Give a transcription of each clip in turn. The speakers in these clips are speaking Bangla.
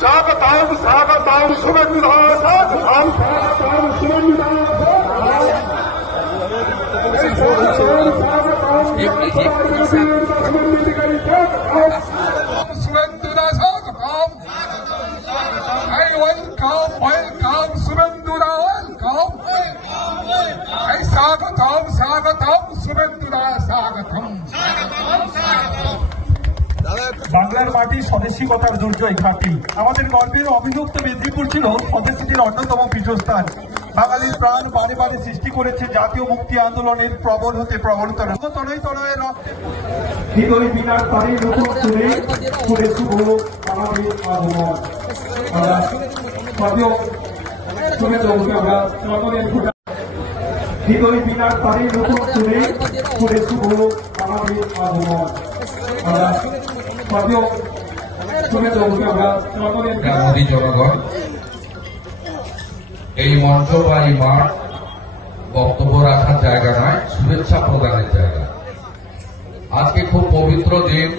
स्वागतम स्वागतम शुभविदास हम स्वागतम शुभविदास বাংলার মাটি স্বদেশিকতার দুর্জয় ঘাঁটি। আমাদের গর্বের অভিযুক্ত মেদিনীপুর ছিল স্বদেশীদের অন্যতম পীঠস্থান। বাঙালির প্রাণ বারে বারে সৃষ্টি করেছে জাতীয় মুক্তি আন্দোলনের প্রবল হতে প্রবলতর হৃদয় বিনার তারে নতুন শুনে শুনে শুভ আমাদের আগমন। আমরা শুনে চলছি আমরা হৃদয় বিনার তারে নতুন শুনে শুনে শুভ আমাদের আগমন। আমরা জনগণ, এই মঞ্চ বা এই মাঠ বক্তব্য রাখার জায়গা নয়, শুভেচ্ছা প্রদানের জায়গা। আজকে খুব পবিত্র দিন,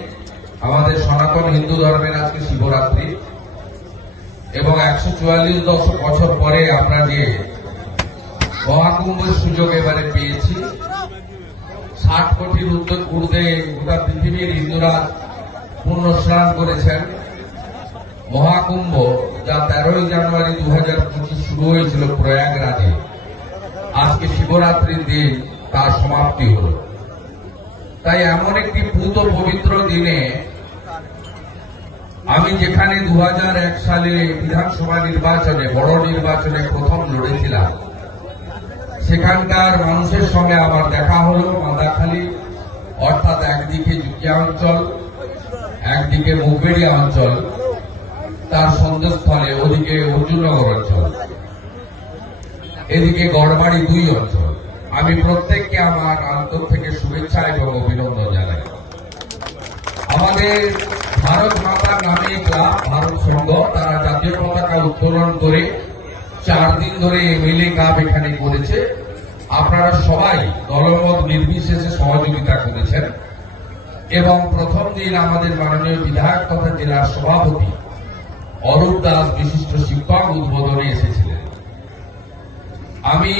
আমাদের সনাতন হিন্দু ধর্মের আজকে শিবরাত্রি এবং 144 বছর পরে আমরা যে মহাকুম্ভের সুযোগ এবারে পেয়েছি। 60 কোটির ঊর্ধ্বে গোটা পৃথিবীর হিন্দুরা পূর্ণ স্নান করেছেন। মহাকুম্ভ যা 13 জানুয়ারি 2025 শুরু হয়েছিল প্রয়াগরাজে, আজকে শিবরাত্রির দিন তার সমাপ্তি হল। তাই এমন একটি পূত পবিত্র দিনে আমি যেখানে 2001 সালে বিধানসভা নির্বাচনে বড় নির্বাচনে প্রথম লড়েছিলাম, সেখানকার মানুষের সঙ্গে আমার দেখা হল। মাদাখালী অর্থাৎ একদিকে জুকিয়া অঞ্চল, একদিকে মুগবেড়িয়া অঞ্চল, তার সন্দেশস্থলে ওদিকে অর্জুননগর অঞ্চল, এদিকে গড়বাড়ি 2 অঞ্চল। আমি প্রত্যেককে আমার অন্তর থেকে শুভেচ্ছা এবং অভিনন্দন জানাই। আমাদের ভারত মাতার নামে ক্লাব ভারত সংঘ তারা জাতীয় পতাকা উত্তোলন করে 4 দিন ধরে এমএলএ কাপ এখানে করেছে। আপনারা সবাই দলমত নির্বিশেষে সহযোগিতা করেছেন এবং প্রথম দিন আমাদের মাননীয় বিধায়ক তথা জেলার সভাপতি অরূপ দাস বিশিষ্ট শিক্ষক উদ্বোধনে এসেছিলেন। আমি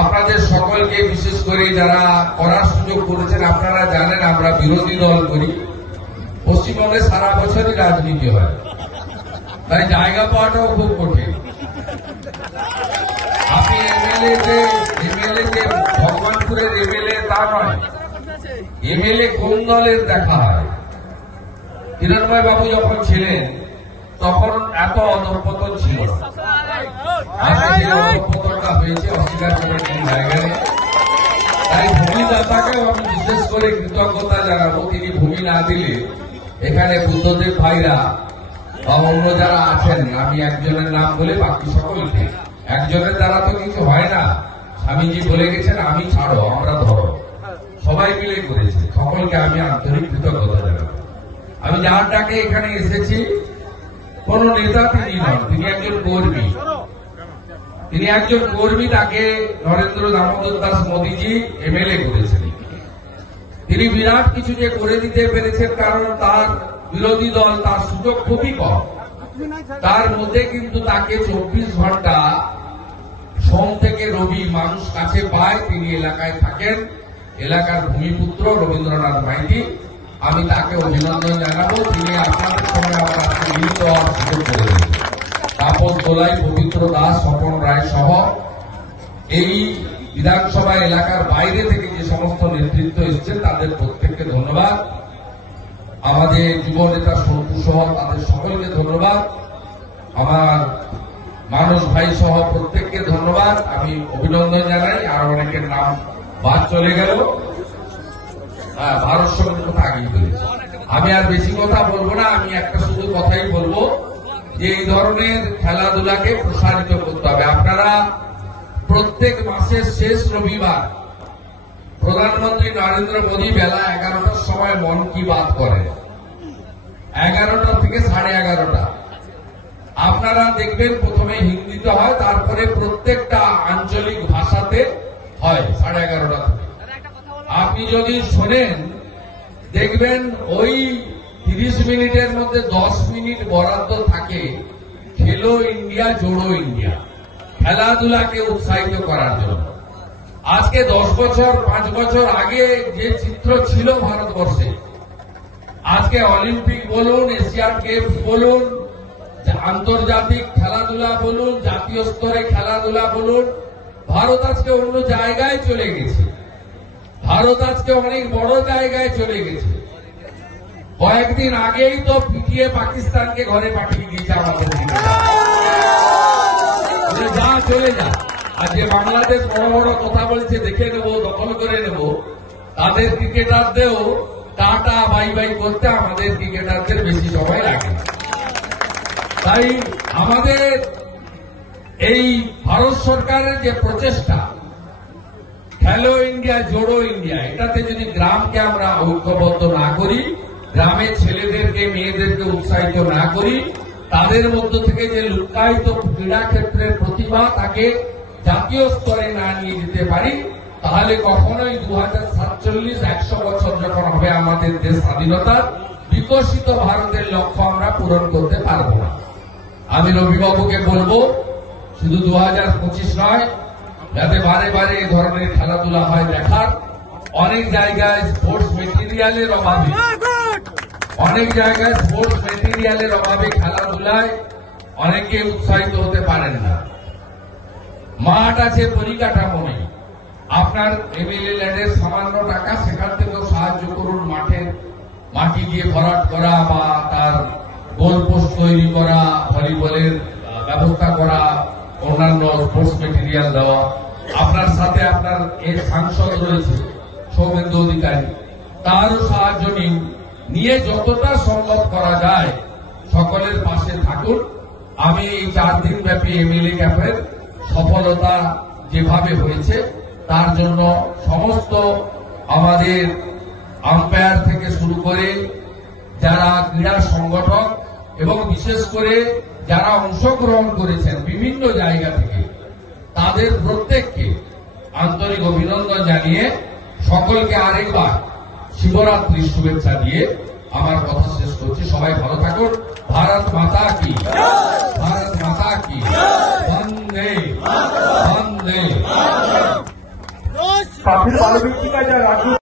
আপনাদের সকলকে, বিশেষ করে যারা করার সুযোগ করেছেন, আপনারা জানেন আমরা বিরোধী দল করি। পশ্চিমবঙ্গে সারা বছরই রাজনীতি হয়, তাই জায়গা পাওয়াটাও খুব কঠিন। আপনি এমএলএ যে ভগবানপুরের এমএলএ তা নয়, এমএলএ কোন দলের দেখা হয়। কিরণময় বাবু যখন ছিলেন তখন এত অধঃপতন ছিল না। অধঃপতনটা হয়েছে, অস্বীকার করে কোন জায়গা নেই। তাই ভূমিদাতাকেও আমি বিশেষ করে কৃতজ্ঞতা জানাবো। তিনি ভূমি না দিলে এখানে বুদ্ধদেব ভাইরা বা অন্য যারা আছেন, আমি একজনের নাম বলে বাকি সকলকে, একজনের দ্বারা তো কিছু হয় না। স্বামীজি বলে গেছেন, আমি ছাড়ো আমরা ধরো, সবাই মিলে করেছে। সকলকে আমি আন্তরিক কৃতজ্ঞতা জানাবো। আমি যার ডাকে এখানে এসেছি, কোন নেতা তিনি নন, তিনি একজন কর্মী। তিনি একজন কর্মী, তাকে নরেন্দ্র দামোদর দাস মোদীজি এমএলএ করেছেন। তিনি বিরাট কিছু যে করে দিতে পেরেছেন, কারণ তার বিরোধী দল তার সুযোগ খুবই কম। তার মধ্যে কিন্তু তাকে 24 ঘন্টা সোম থেকে রবি মানুষ কাছে পায়। তিনি এলাকায় থাকেন, এলাকার ভূমিপুত্র রবীন্দ্রনাথ মাইতি। আমি তাকে অভিনন্দন জানাবো। তিনি আপনাদের সঙ্গে আমার আজকে মিলিত হওয়ার সুযোগ করে দিয়েছেন। তাপস দোলাই, পবিত্র দাস, স্বপন রায় সহ এই বিধানসভা এলাকার বাইরে থেকে যে সমস্ত নেতৃত্ব এসেছেন তাদের প্রত্যেককে ধন্যবাদ। আমাদের যুব নেতা সন্তু সহ তাদের সকলকে ধন্যবাদ। আমার মানুষ ভাই সহ প্রত্যেককে ধন্যবাদ। আমি অভিনন্দন জানাই। আর অনেকের নাম বাদ চলে গেল। ভারত সঙ্গে কথা আগেই বলেছি। আমি আর বেশি কথা বলবো না। আমি একটা শুধু কথাই বলবো যে এই ধরনের খেলাধুলাকে প্রসারিত করতে হবে। আপনারা প্রত্যেক মাসের শেষ রবিবার প্রধানমন্ত্রী নরেন্দ্র মোদী বেলা 11টার সময় মন কি বাত করেন, 11টা থেকে 11:30। আপনারা দেখবেন প্রথমে হিন্দিতে হয়, তারপরে প্রত্যেকটা আঞ্চলিক ভাষাতে হয় 11:30 থেকে। আপনি যদি শোনেন দেখবেন ওই 30 মিনিটের মধ্যে 10 মিনিট বরাদ্দ থাকে খেলো ইন্ডিয়া জোড়ো ইন্ডিয়া, খেলাধুলাকে উৎসাহিত করার জন্য। আজকে 10 বছর 5 বছর আগে যে চিত্র ছিল ভারতবর্ষে, আজকে অলিম্পিক বলুন, এশিয়ান গেমস বলুন, আন্তর্জাতিক খেলাধুলা বলুন, জাতীয় স্তরে খেলাধুলা বলুন, ভারত আজকে অন্য জায়গায় চলে গেছে। ভারত আজকে অনেক বড় জায়গায় চলে গেছে। কয়েকদিন আগেই তো পিটিয়ে পাকিস্তানকে ঘরে পাঠিয়ে দিয়েছে আমাদের দিকে। যা চলে যা। আর যে বাংলাদেশ বড় বড় কথা বলছে, দেখে নেব, দখল করে নেব, তাদের ক্রিকেটারদেরও টাটা বাই বাই করতে আমাদের ক্রিকেটারদের বেশি সময় লাগে। তাই আমাদের এই ভারত সরকারের যে প্রচেষ্টা খেলো ইন্ডিয়া জোড়ো ইন্ডিয়া, এটাতে যদি গ্রামকে আমরা ঐক্যবদ্ধ না করি, গ্রামের ছেলেদেরকে মেয়েদেরকে উৎসাহিত না করি, তাদের মধ্য থেকে যে লুক্কায়িত ক্রীড়া ক্ষেত্রের প্রতিভা তাকে জাতীয় স্তরে না নিয়ে যেতে পারি, তাহলে কখনোই 2047 100 বছর যখন হবে আমাদের দেশ স্বাধীনতার, বিকশিত ভারতের লক্ষ্য আমরা পূরণ করতে পারব না। আমি রবিবাবুকে বলবো, শুধু 2025 নয়, যাতে বারে বারে এই ধরনের খেলাধুলা হয় দেখার। অনেক জায়গায় স্পোর্টস মেটেরিয়ালের অভাবে, খেলাধুলায় অনেকে উৎসাহিত হতে পারেন না। মাঠ আছে, পরিকাঠামো নেই। আপনার এমএলএ ল্যান্ডের সামান্য টাকা, সেখান থেকেও সাহায্য করুন। মাটি দিয়ে ভরাট করা বা তার গোলপোস্ট তৈরি করা, ভলিবলের ব্যবস্থা করা, অন্যান্য স্পোর্টস মেটেরিয়াল দেওয়া। আপনার সাথে আপনার এই সাংসদ রয়েছে সৌমেন্দু অধিকারী, তারও সাহায্য নিয়ে যতটা সম্ভব করা যায় সকলের পাশে থাকুন। আমি এই 4 দিন ব্যাপী এমএলএ ক্যাম্পের সফলতা যেভাবে হয়েছে তার জন্য সমস্ত আমাদের আম্পায়ার থেকে শুরু করে যারা ক্রীড়া সংগঠক এবং বিশেষ করে যারা অংশগ্রহণ করেছেন বিভিন্ন জায়গা থেকে, তাদের প্রত্যেককে আন্তরিক অভিনন্দন জানিয়ে সকলকে আরেকবার শিবরাত্রির শুভেচ্ছা দিয়ে আমার কথা শেষ করছি। সবাই ভালো থাকুন। ভারত মাতা কি, ভারত মাতা কি, বন্দে বন্দে। কাফির মানবিকতা যা রাখুন।